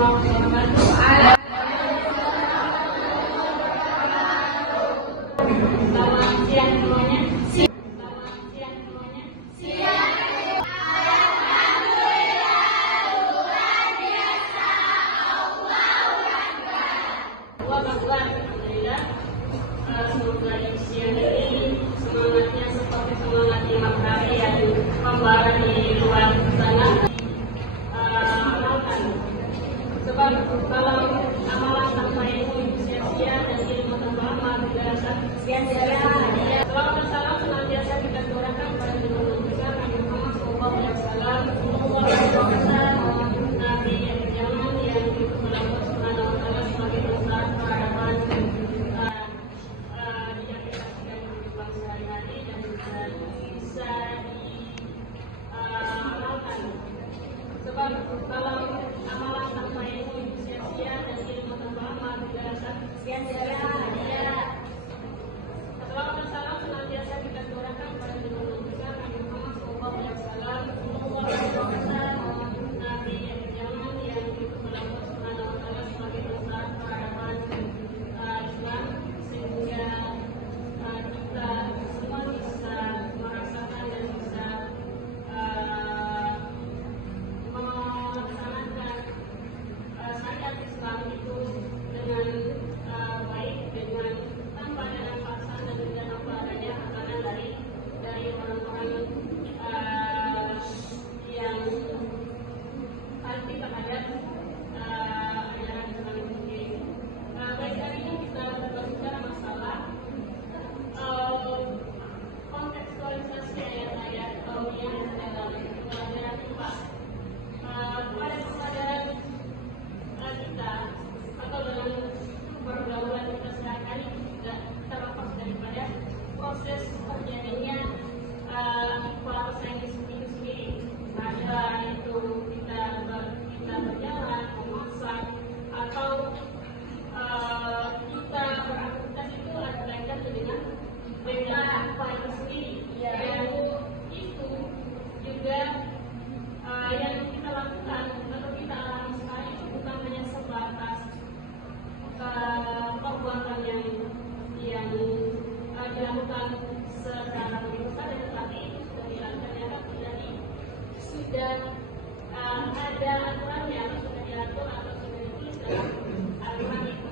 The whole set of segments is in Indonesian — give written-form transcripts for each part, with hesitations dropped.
warahmatullahi wabarakatuh. Selamat siang semuanya. Alhamdulillah. Semoga di siang ini semangatnya seperti semangat Imam Hari yang membara di luar sana. Amalkan. Sebab kalau amalan tanpa ilmu sia-sia dan ilmu tanpa amal tidak sia-sia. Salam dan salam senantiasa kita curahkan pada junjungan besar Nabi Muhammad SAW. Nabi yang jangan yang diutus oleh Allah Subhanahu wa taala sebagai besar harapan diaplikasikan di kehidupan sehari-hari dan juga bisa diamalkan. Sebab kalau amalan tanpa ilmu sia-sia dan ilmu tanpa amal tidak sia-sia. Salam dan salam senantiasa kita curahkan pada junjungan besar Nabi Muhammad SAW. Nabi yang jangan yang diutus oleh Allah Subhanahu wa taala sebagai besar harapan Islam, sehingga kita semua bisa merasakan dan bisa melaksanakan syariat Islam itu dengan baik, dengan tanpa ada paksaan dan juga tanpa adanya tekanan dari orang-orang yang anti terhadap ajaran Islam itu sendiri. Baik, hari ini kita berbicara masalah kontekstualisasi ayat-ayat kauniyah dalam pelajaran IPA. Pada kesadaran kita atau dalam pergaulan kita sehari-hari tidak terlepas daripada proses terjadinya IPA sains itu sendiri. Ada itu kita berjalan, memasak, atau kita beraktivitas itu ada kaitan dengan benda apa itu sendiri. Dan itu juga yang kita lakukan atau kita alami sekarang itu bukan hanya sebatas perbuatan yang dilakukan secara begitu saja, tetapi itu sudah dilakukan sudah ada aturannya atau sudah diatur atau sudah ditulis dalam aturan itu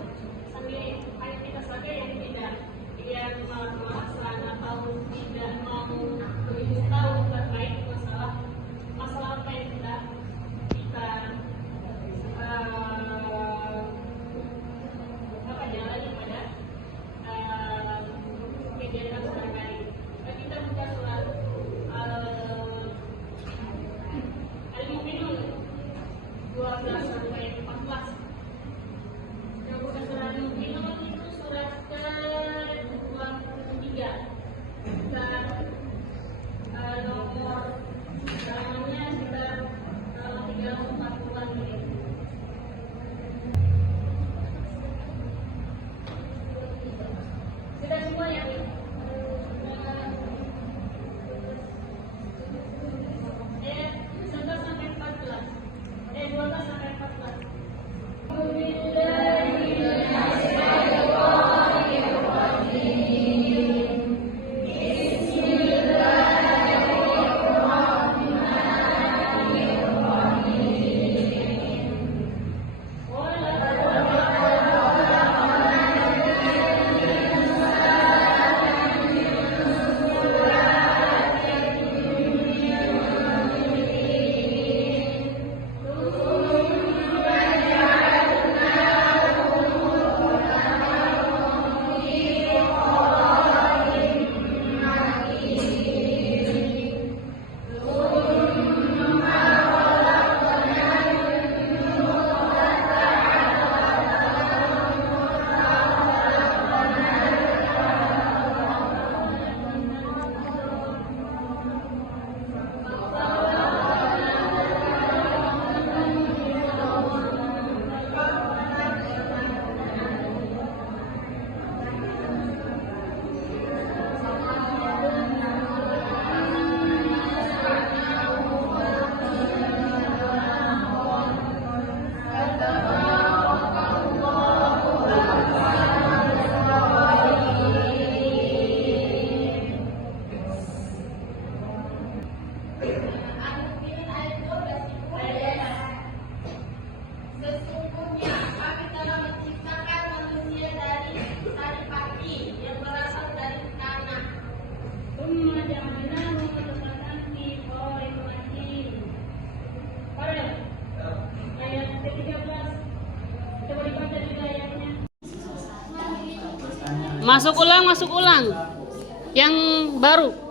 sendiri. Hanya kita saja yang tidak melaksanakan atau tidak mau begitu tahu terkait masalah apa yang kita jalani pada kegiatan sehari-hari. Kita buka surat Al-Mu'minun 12 sampai 14. Kita buka surat Al-Mu'minun itu surat ke-23. Kita nomor halamannya sekitar 340-an menit. Sudah semua ya? Ayat 11 sampai 14. 12 sampai 14. Masuk ulang, masuk ulang. Yang baru.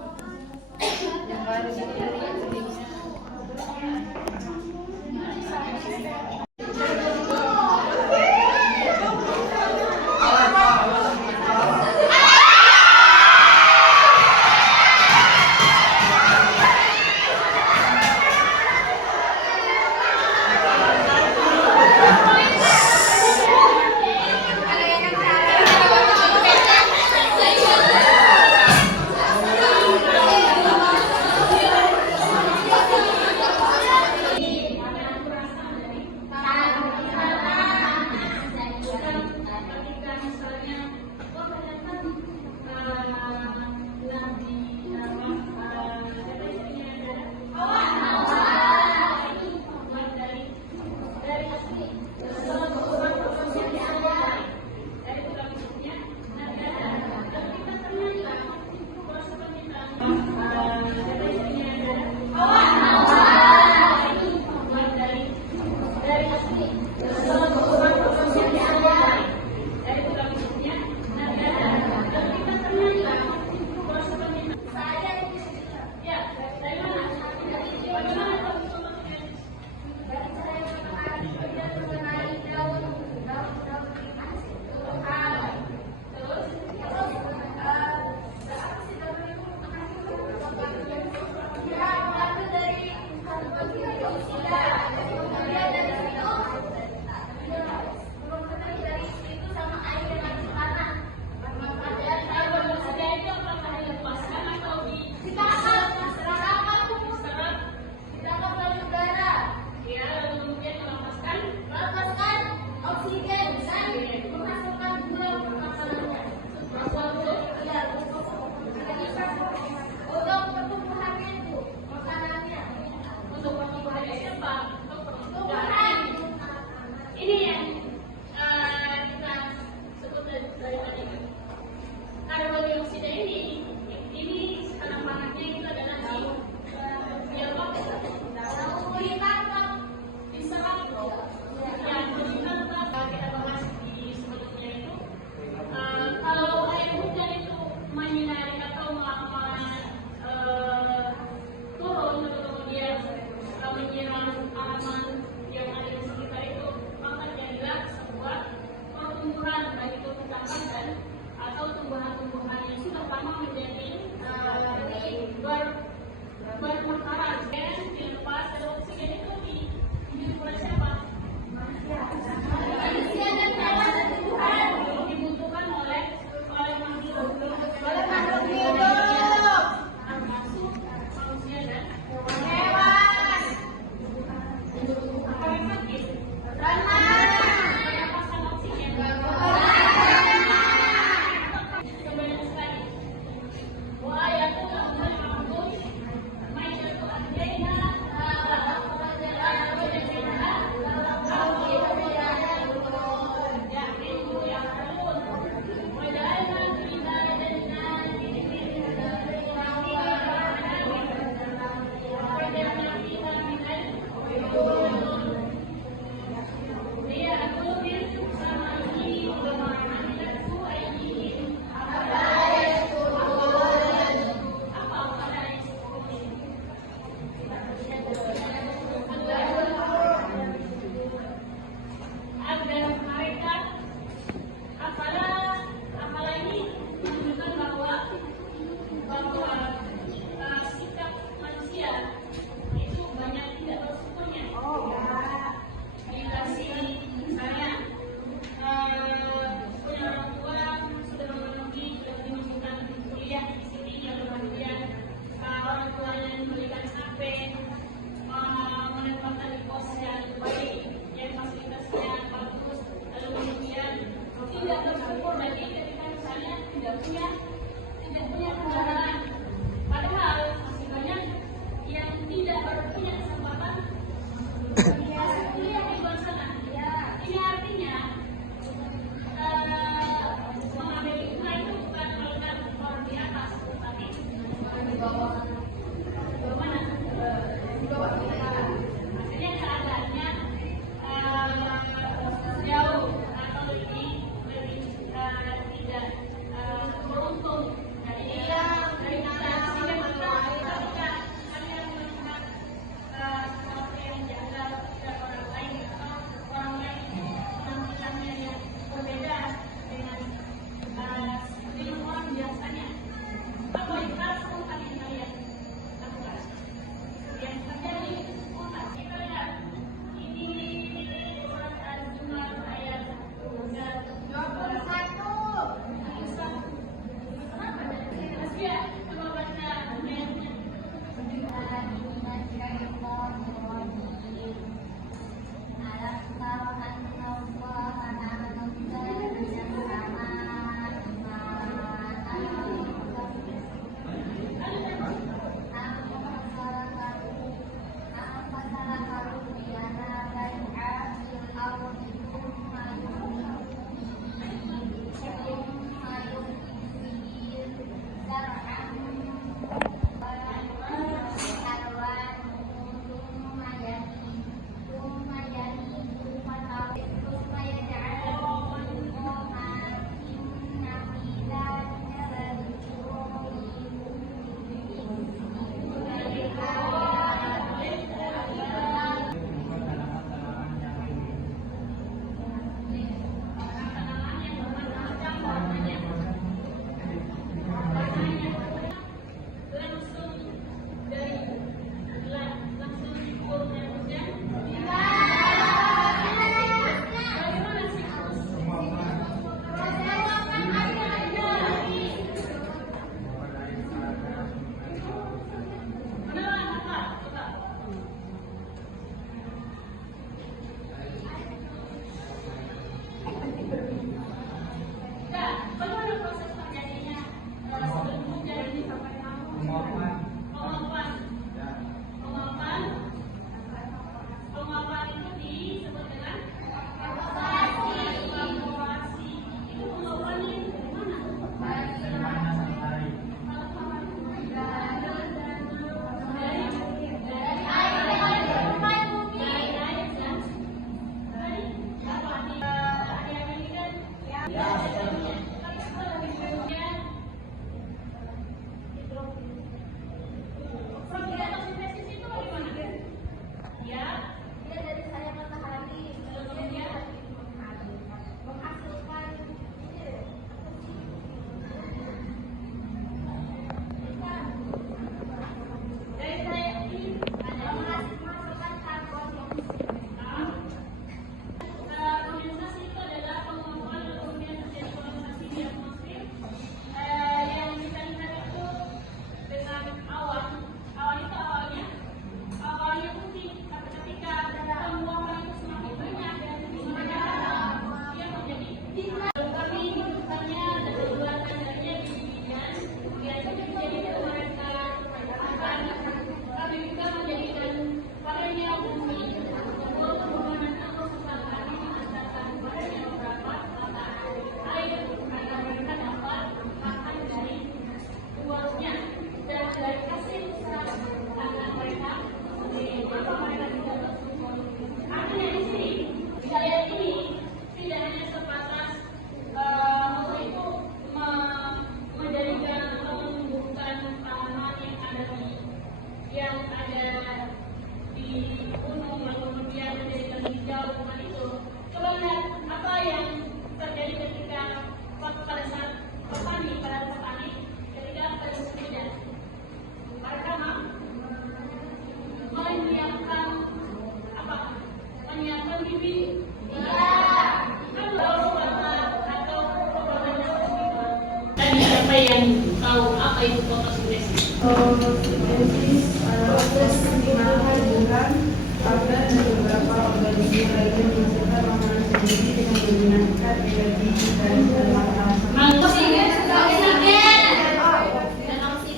yang tahu apa itu fotosintesis? Fotosintesis proses di mana tumbuhan, alga dan beberapa organisme lainnya menghasilkan makanan sendiri dengan menggunakan energi dari makanan.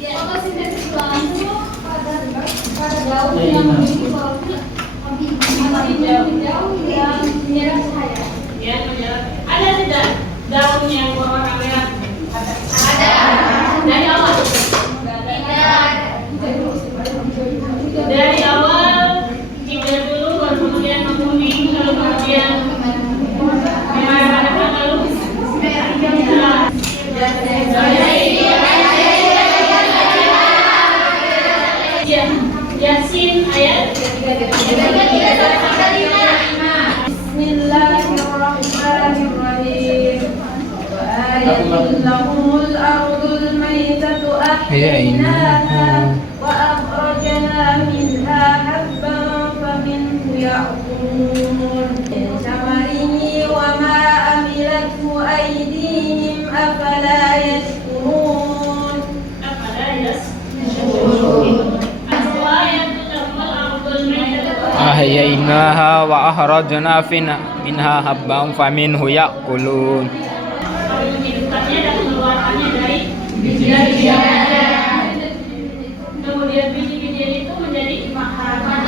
Fotosintesis langsung pada daun yang hijau yang menyerap cahaya. Ya, menyerap. Ada tidak daun yang berwarna merah? Ada. Dari awal? Dari awal hijau dulu, baru kemudian menguning, lalu kemudian merah, lalu Yasin ayat Bismillahirrahmanirrahim. Wa ayatul lahumul ardul maytatu ahyaynaha wa akhrajna minha habban faminhu ya'kulun. Samarihi wa ma amilathu aydihim afala yashkurun. Ahyainaha wa akhrajna minha habban faminhu ya'kulun. menghidupkannya dan mengeluarkannya dari biji-bijian. Kemudian biji-bijian itu menjadi makanan.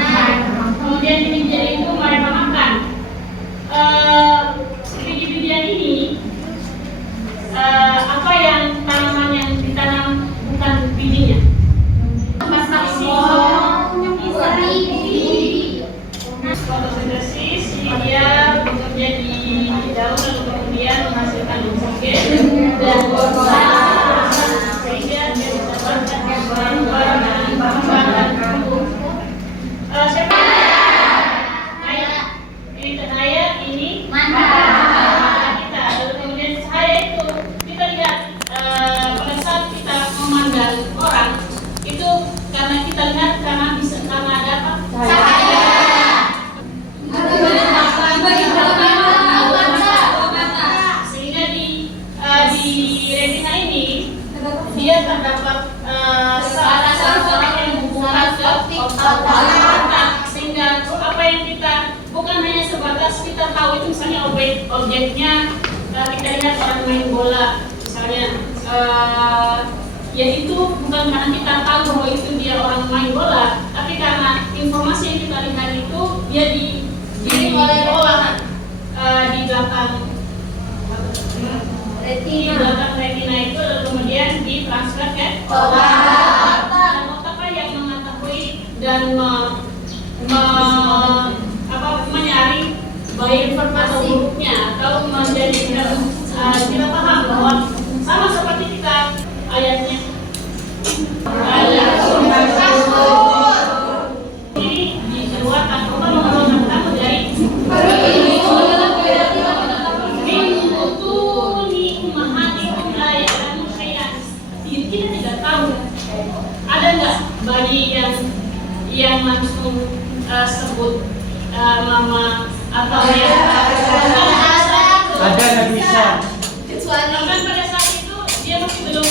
Kemudian biji-bijian itu mereka makan. Biji-bijian ini apa yang tanaman yang ditanam bukan bijinya. Fotosintesis ini dia bekerja di daun lalu kemudian menghasilkan oksigen dan sehingga dia mendapatkan bahan-bahan tubuh. Siapa? Ayah. Ini cahaya, ini mata kita. Lalu kemudian cahaya itu kita lihat pada saat kita memandang orang itu karena kita lihat karena ada apa? Cahaya. Sehingga di retina ini dia terdapat saraf-saraf yang menghubungkan ke otak, sehingga apa yang kita bukan hanya sebatas kita tahu itu misalnya objeknya kita lihat orang main bola misalnya ya itu bukan karena kita tahu bahwa itu dia orang main bola, tapi karena informasi yang kita lihat itu dia diolah di belakang retina itu lalu kemudian ditransfer ke otak. Dan otak yang mengetahui dan menyaring baik atau buruknya atau menjadi kita paham bahwa sama seperti kita ayatnya ini dikeluarkan mengeluarkan kamu dari kita tidak tahu ada nggak bayi yang langsung sebut mama atau yang Ada nggak bisa? kecuali kan pada saat itu dia masih belum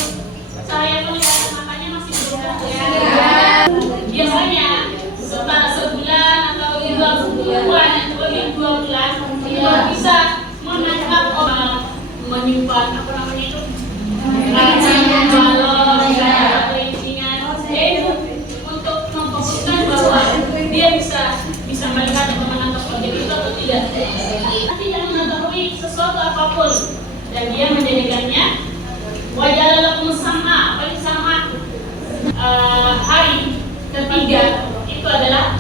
cahaya penglihatan matanya masih belum kelihatan. Biasanya setelah sebulan atau 2 bulan atau 2 bulan dia bisa menangkap menyimpan apa namanya itu balon atau incingan yaitu untuk memfokuskan bahwa dia bisa melihat atau menangkap objek itu atau tidak. Tapi yang mengetahui sesuatu apapun dan dia menjadikannya wajah lalu sama apa itu sama hari ketiga itu adalah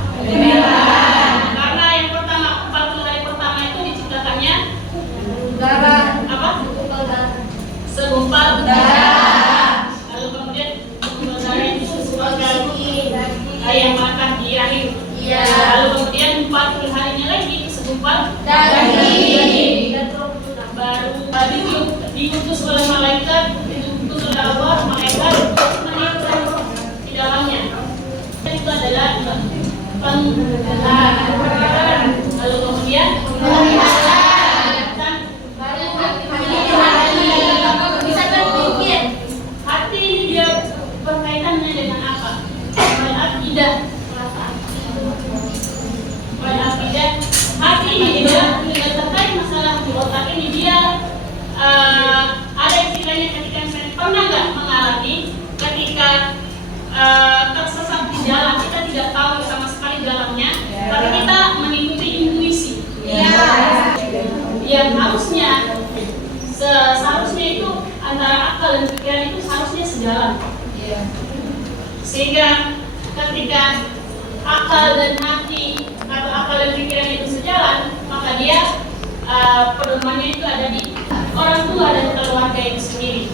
karena yang pertama 40 hari pertama itu diciptakannya apa? Segumpal darah. Lalu kemudian segumpal darah itu sebagai yang makan di rahim. Lalu kemudian 40 harinya lagi segumpal daging. Baru diutus oleh malaikat, diutus oleh Allah malaikat untuk di dalamnya. Itu adalah penglihatan. Lalu kemudian yang harusnya seharusnya itu antara akal dan pikiran itu seharusnya sejalan. Sehingga ketika akal dan hati atau akal dan pikiran itu sejalan, maka dia pedomannya itu ada di orang tua dan keluarga itu sendiri,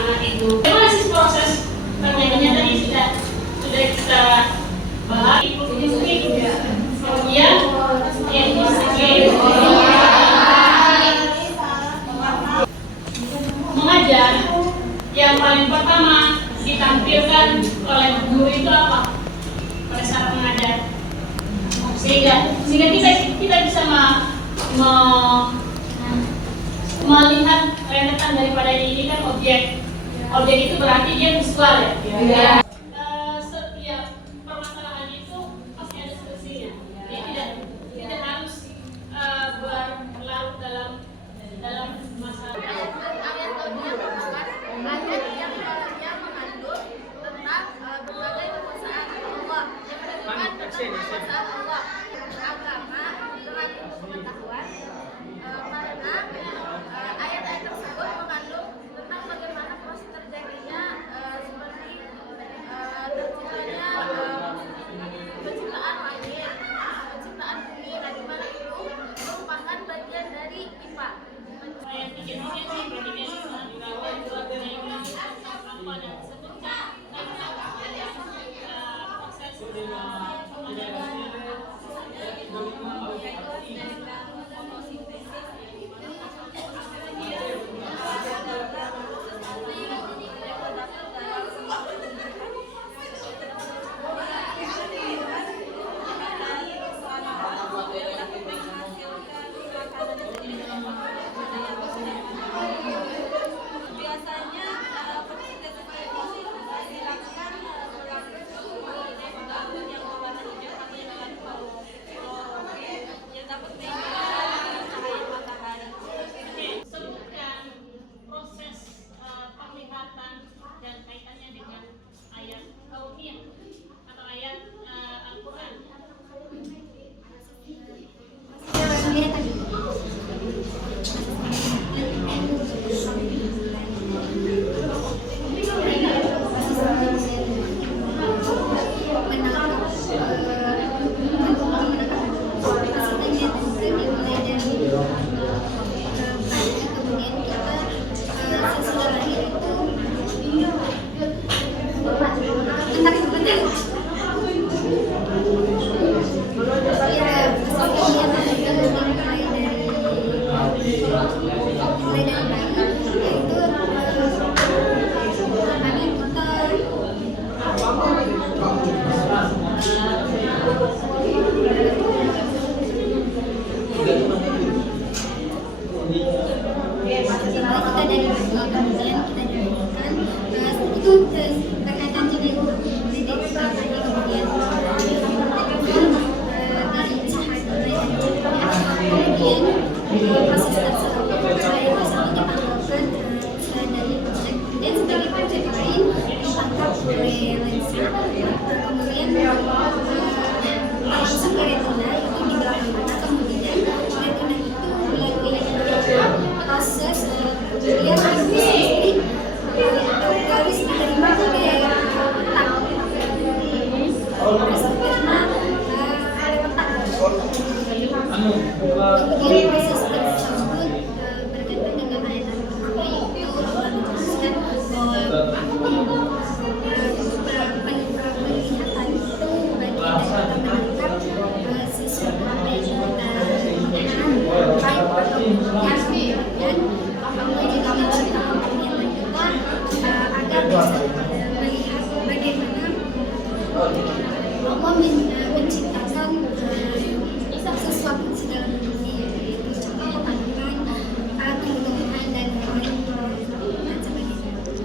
anak itu. Bagaimana sih proses penyampaiannya tadi sudah kita bahas, kemudian mengajar. Yang paling pertama ditampilkan oleh guru itu apa? Pada saat mengajar, sehingga kita bisa melihat rentetan daripada ini kan objek itu berarti dia visual ya. Setiap permasalahan itu pasti ada solusinya. Jadi tidak harus berlarut dalam masalah. Ayat yang dalamnya mengandung tentang berbagai kekuasaan Allah, yang menunjukkan tentang kekuasaan Allah, agama dengan ilmu pengetahuan, karena ayat-ayat tersebut mengandung tentang bagaimana proses terjadinya seperti terciptanya penciptaan langit, penciptaan bumi, dan di mana itu merupakan bagian dari IPA. Ayat 3 ini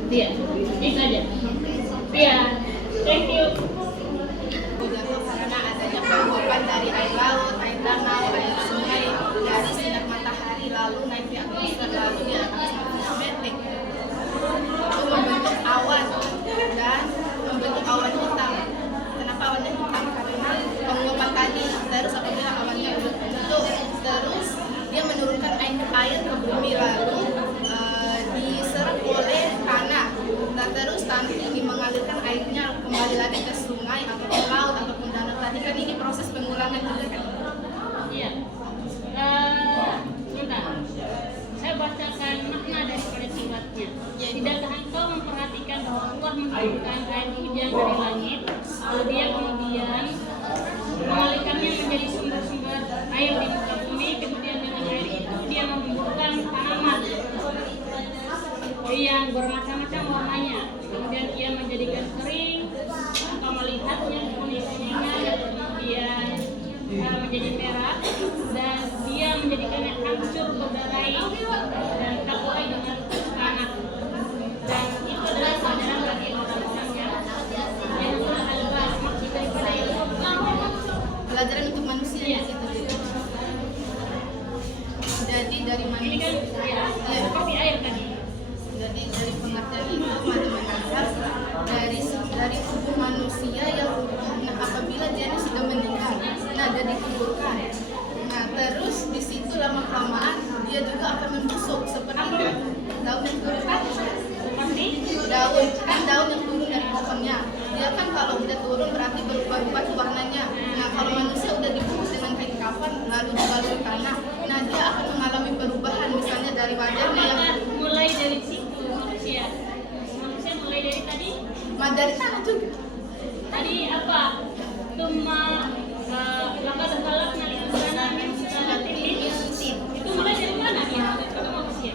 Iya, itu aja. Iya, thank you. Karena adanya penguapan dari air laut, air danau, air sungai, dari sinar matahari lalu naik di atmosfer lalu di atmosfer magnetik itu membentuk awan dan membentuk awan hitam. Kenapa awannya hitam? Karena penguapan tadi. Terus apabila awannya udah terbentuk, terus dia menurunkan air air ke bumi lalu diserap oleh tanah. Nah terus tanah ini mengalirkan airnya kembali lagi ke sungai ataupun laut ataupun danau. Tadi kan ini proses pengulangan juga kan? Iya. Bentar. Saya bacakan makna daripada suratnya. Tidakkah engkau memperhatikan bahwa Allah menurunkan air hujan dari langit, lalu Dia kemudian mengalirkannya menjadi sumber-sumber air di muka bumi, kemudian dengan air itu Dia membubuhkan tanaman yang bermacam-macam warnanya, kemudian Ia menjadikan kering, engkau melihatnya kuning-kuningnya, kemudian menjadi merah, dan Dia menjadikannya hancur berderai dan terbuai dengan tanah. Dan itu adalah pelajaran bagi orang-orang yang adalah maksud daripada itu Pelajaran untuk manusia gitu. Jadi dari ini manusia. kan ya, seperti air tadi. Jadi dari pengertian itu ada menangkap dari tubuh manusia yang apabila dia sudah meninggal, nah dia dikuburkan. Nah terus di situ lama kelamaan dia juga akan membusuk seperti daun yang turun Seperti daun yang turun dari pohonnya. Dia kan kalau udah turun berarti berubah-ubah warnanya. Nah kalau manusia udah dibungkus dengan kain kafan lalu dibaluri tanah, nah dia akan mengalami perubahan misalnya dari wajahnya yang mulai dari situ manusia mulai dari tadi dari tanah juga. tadi apa? Tuma laqad khalaqna al-insana min sulalatin min tin. Itu mulai dari mana dia? Itu manusia.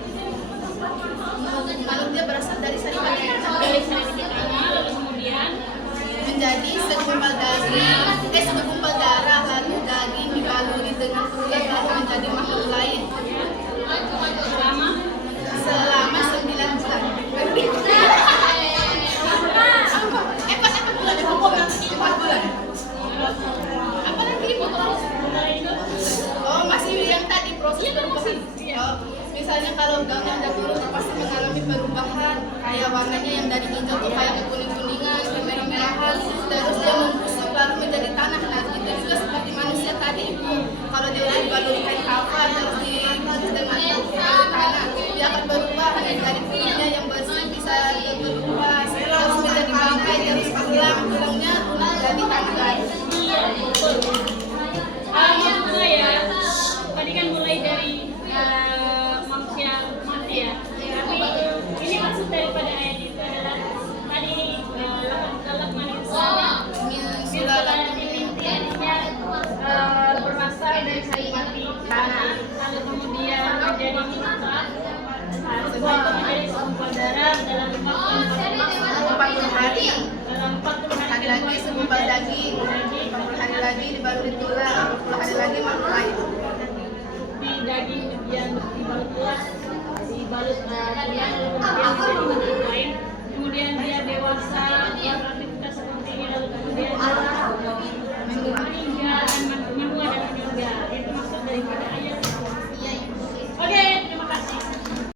Lalu dia berasal dari sari Dari saraf tanah, lalu kemudian menjadi segumpal segumpal darah, lalu daging dibaluri dengan tulang lalu menjadi makhluk lain selama 9 bulan. 4 bulan. Apa lagi? Oh masih yang tadi proses perubahan. Oh, misalnya kalau daun yang udah turun pasti mengalami perubahan kayak warnanya yang dari hijau tuh kayak kekuning-kuningan, kemerah-merahan, terus dia membusuk lalu menjadi tanah. Nah itu juga seperti manusia tadi. Kalau dia udah dibaluri kain kafan terus dibungkus dengan tanah, dia akan berubah dari kulitnya yang bersih bisa berubah terus menjadi bangkai terus tulangnya jadi tanah lagi. saya tadi kan mulai dari manusia mati ya. Tapi ini maksud daripada ayat itu adalah tadi laqad manusia berasal dari sari mati tanah, lalu kemudian menjadi manusia, menjadi segumpal darah dalam 40 hari. dalam 40 hari Lagi segumpal daging, 40 hari lagi dibaluri tulang, 40 hari lagi makhluk lain. di daging yang dibalut tulang, dibalut tulang, lalu kemudian menjadi